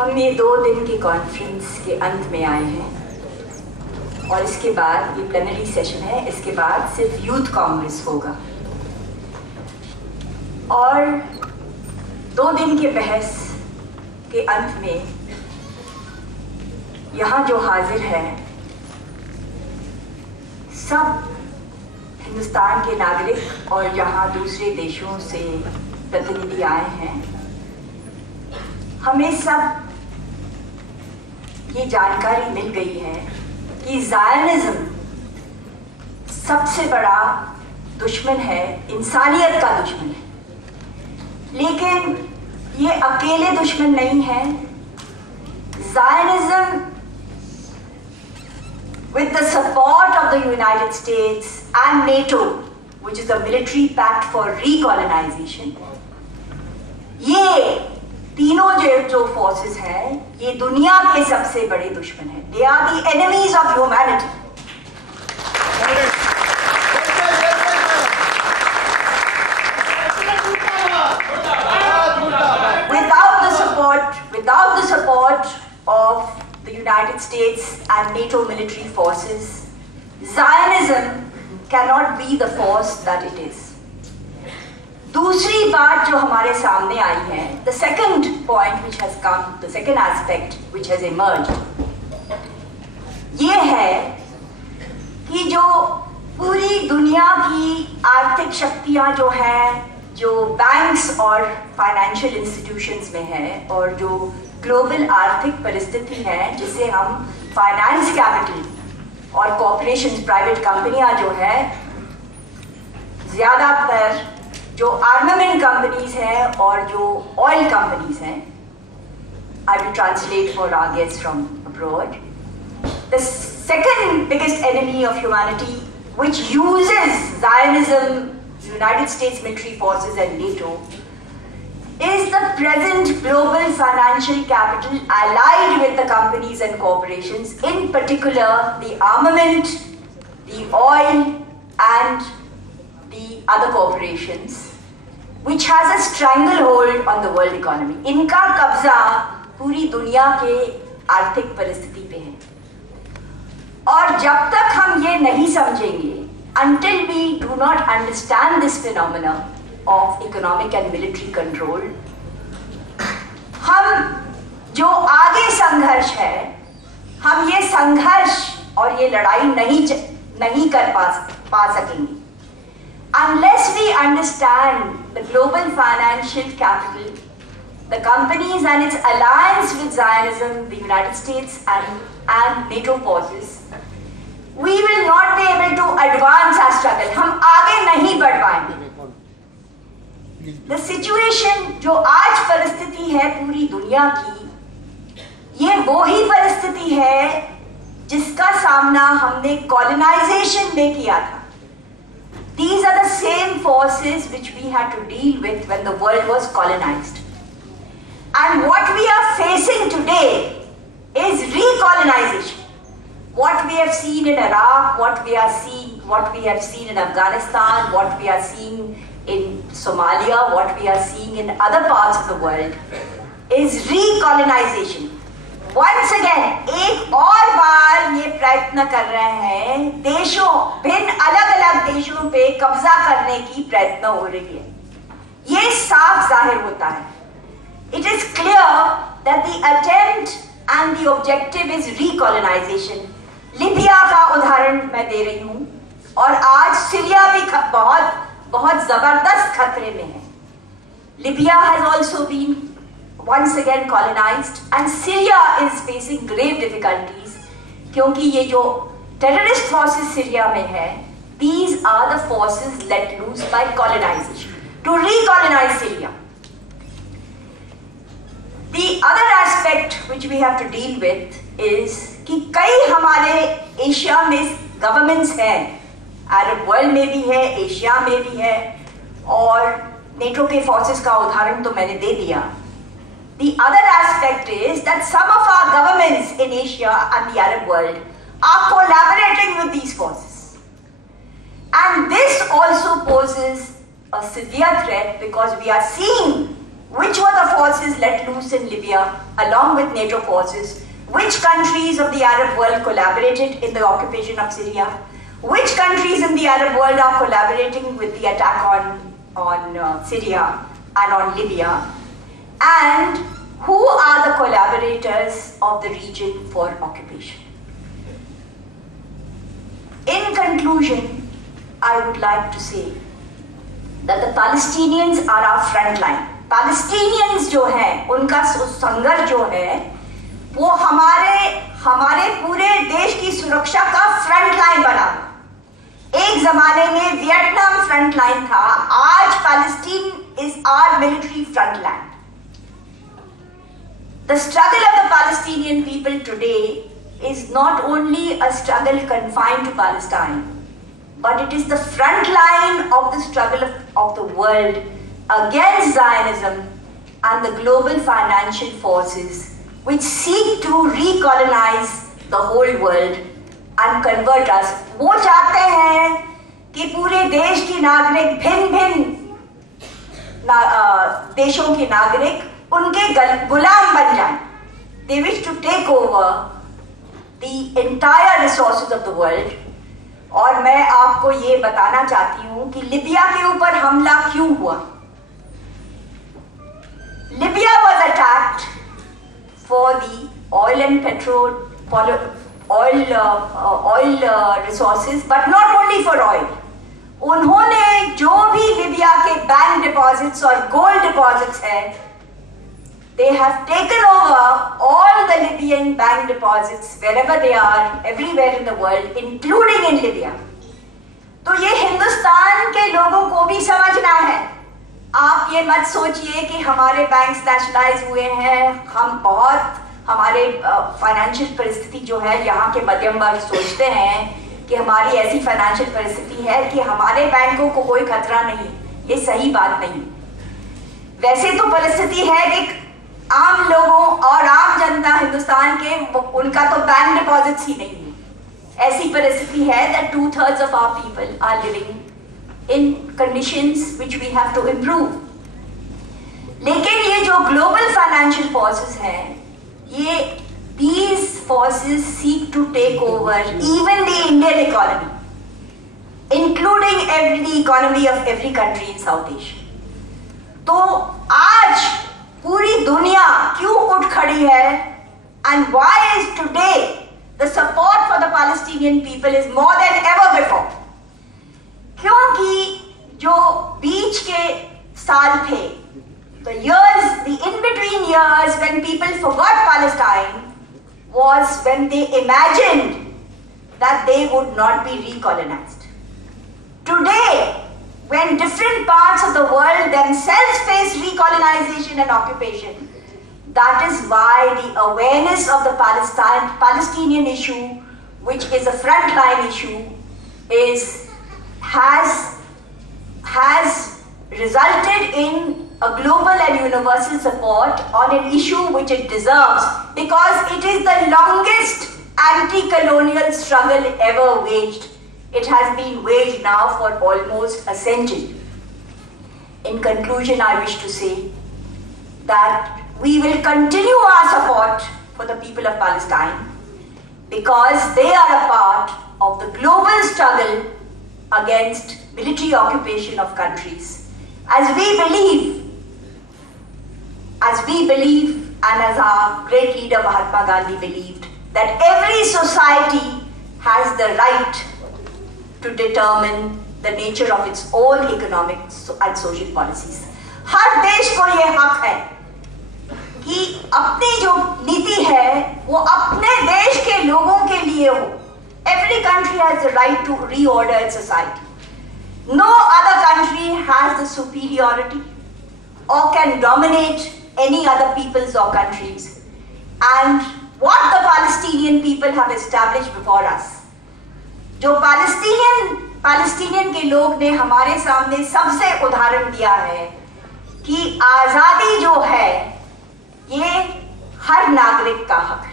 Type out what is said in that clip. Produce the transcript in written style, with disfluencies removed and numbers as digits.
हम ये 2 दिन की कॉन्फ्रेंस के अंत में आए हैं और इसके बाद ये प्लेनरी सेशन है, इसके बाद सिर्फ यूथ कांग्रेस होगा। और 2 दिन के बहस के अंत में यहाँ जो हाजिर है सब हिंदुस्तान के नागरिक और जहाँ दूसरे देशों से प्रतिनिधि आए हैं, हमें सब ये जानकारी मिल गई है कि ज़ायनिज़्म सबसे बड़ा दुश्मन है, इंसानियत का दुश्मन है। लेकिन ये अकेले दुश्मन नहीं है। ज़ायनिज़्म with the support of the United States and NATO, which is a military pact for recolonization, ये तीनों जो फोर्सेस हैं, ये दुनिया के सबसे बड़े दुश्मन हैं। They are the enemies of humanity. Without the support of the United States and NATO military forces, Zionism cannot be the force that it is. दूसरी बात जो हमारे सामने आई है, the second point which has come, the second aspect which has emerged, ये है कि जो पूरी दुनिया की आर्थिक शक्तियाँ जो हैं, जो बैंक्स और फाइनेंशियल इंस्टीट्यूशंस में है, और जो ग्लोबल आर्थिक परिस्थिति है जिसे हम फाइनेंस कैपिटल और कॉर्पोरेशंस, प्राइवेट कंपनियां जो है, ज़्यादातर जो आर्मामेंट कंपनीज हैं और जो ऑयल कंपनीज हैं, I will translate for our guests from abroad, the second biggest enemy of humanity which uses Zionism, United States military forces and NATO, is the present global financial capital allied with the companies and corporations, in particular the armament, the oil and the other corporations, which has a stranglehold on the world economy. इनका कब्जा पूरी दुनिया के आर्थिक परिस्थिति पे है। और जब तक हम ये नहीं समझेंगे, until we do not understand this phenomena of economic and military control, हम जो आगे संघर्ष है, हम ये संघर्ष और ये लड़ाई नहीं कर पा सकेंगे unless we understand the global financial capital, the companies and its alliance with Zionism, the United States and NATO forces. We will not be able to advance our struggle. हम आगे नहीं बढ़ पाएंगे। The situation जो आज परिस्थिति है पूरी दुनिया की, ये वो ही परिस्थिति है जिसका सामना हमने colonization में किया था। These are the same forces which we had to deal with when the world was colonized. And what we are facing today is recolonization. What we have seen in Iraq, what we have seen in Afghanistan, what we are seeing in Somalia, what we are seeing in other parts of the world is recolonization. Once again, एक और बार ये प्रयत्न कर रहे हैं, देशों, भिन्न अलग-अलग देशों पे कब्जा करने की प्रयत्न हो रही है। ये साफ जाहिर होता है। It is clear that the attempt and the objective is recolonization. Libya का उदाहरण मैं दे रही हूँ, और आज सीरिया भी बहुत जबरदस्त खतरे में है। Libya has also been once again colonized and Syria is facing grave difficulties क्योंकि ये जो terrorist forces सीरिया में है, these are the forces let loose by colonization to recolonize Syria. The other aspect which we have to deal with is कि कई हमारे Asia में governments हैं, अरब वर्ल्ड में भी है, एशिया में भी है, और नेटो के फोर्सेस का उदाहरण तो मैंने दे दिया। The other aspect is that some of our governments in Asia and the Arab world are collaborating with these forces. And this also poses a severe threat because we are seeing which were the forces let loose in Libya, along with NATO forces? Which countries of the Arab world collaborated in the occupation of Syria? Which countries in the Arab world are collaborating with the attack on Syria and on Libya? And who are the collaborators of the region for occupation? In conclusion, I would like to say that the Palestinians are our front line. Palestinians जो हैं, उनका संघर्ष जो है, वो हमारे पूरे देश की सुरक्षा का फ्रंट लाइन बना। एक जमाने में वियतनाम फ्रंट लाइन था, आज Palestine is our military front line. The struggle of the Palestinian people today is not only a struggle confined to Palestine, but it is the front line of the struggle of the world against Zionism and the global financial forces which seek to recolonize the whole world and convert us. वो चाहते हैं कि पूरे देश के नागरिक भिन्न देशों के नागरिक उनके गुलाम बन जाएं। They wish to take over the entire resources of the world. और मैं आपको ये बताना चाहती हूँ कि लिबिया के ऊपर हमला क्यों हुआ। Libya was attacked for the oil and petrol, oil resources, but not only for oil. उन्होंने जो भी लिबिया के बैंक डिपॉजिट्स और गोल्ड डिपॉजिट्स हैं, they have taken over all the Libyan bank deposits wherever they are, everywhere in the world, including in Libya. तो ये हिंदुस्तान के लोगों को भी समझना है। आप ये मत सोचिए कि हमारे बैंक्स नेशनलाइज हुए हैं, हमारे फाइनेंशियल परिस्थिति जो है, यहाँ के मध्यम वर्ग सोचते हैं कि हमारी ऐसी फाइनेंशियल परिस्थिति है कि हमारे बैंकों को कोई खतरा नहीं। ये सही बात नहीं। वैसे तो परिस्थिति है कि आम लोगों और आम जनता हिंदुस्तान के उनका तो बैंक डिपॉजिट्स ही नहीं है। ऐसी परिस्थिति है that 2/3 of our people are living in conditions which we have to improve. लेकिन ये जो global financial forces हैं, ये these forces seek to take over even the Indian economy, including the economy of every country in South Asia. तो आज पूरी दुनिया क्यों उठ खड़ी है? And why is today the support for the Palestinian people is more than ever before? क्योंकि जो बीच के साल थे, the in-between years when people forgot Palestine was when they imagined that they would not be recolonized. Today, when different parts of the world themselves face recolonization and occupation, that is why the awareness of the Palestinian issue, which is a frontline issue, has resulted in a global and universal support on an issue which it deserves, because it is the longest anti-colonial struggle ever waged. It has been waged now for almost a century. In conclusion, I wish to say that we will continue our support for the people of Palestine because they are a part of the global struggle against military occupation of countries. As we believe, and as our great leader Mahatma Gandhi believed, that every society has the right to determine the nature of its own economic and social policies. हर देश को ये हक है कि अपनी जो नीति है वो अपने देश के लोगों के लिए हो. Every country has the right to reorder its society. No other country has the superiority or can dominate any other peoples or countries. And what the Palestinian people have established before us, जो Palestinian के लोग ने हमारे सामने सबसे उदाहरण दिया है कि आज़ादी जो है ये हर नागरिक का हक है.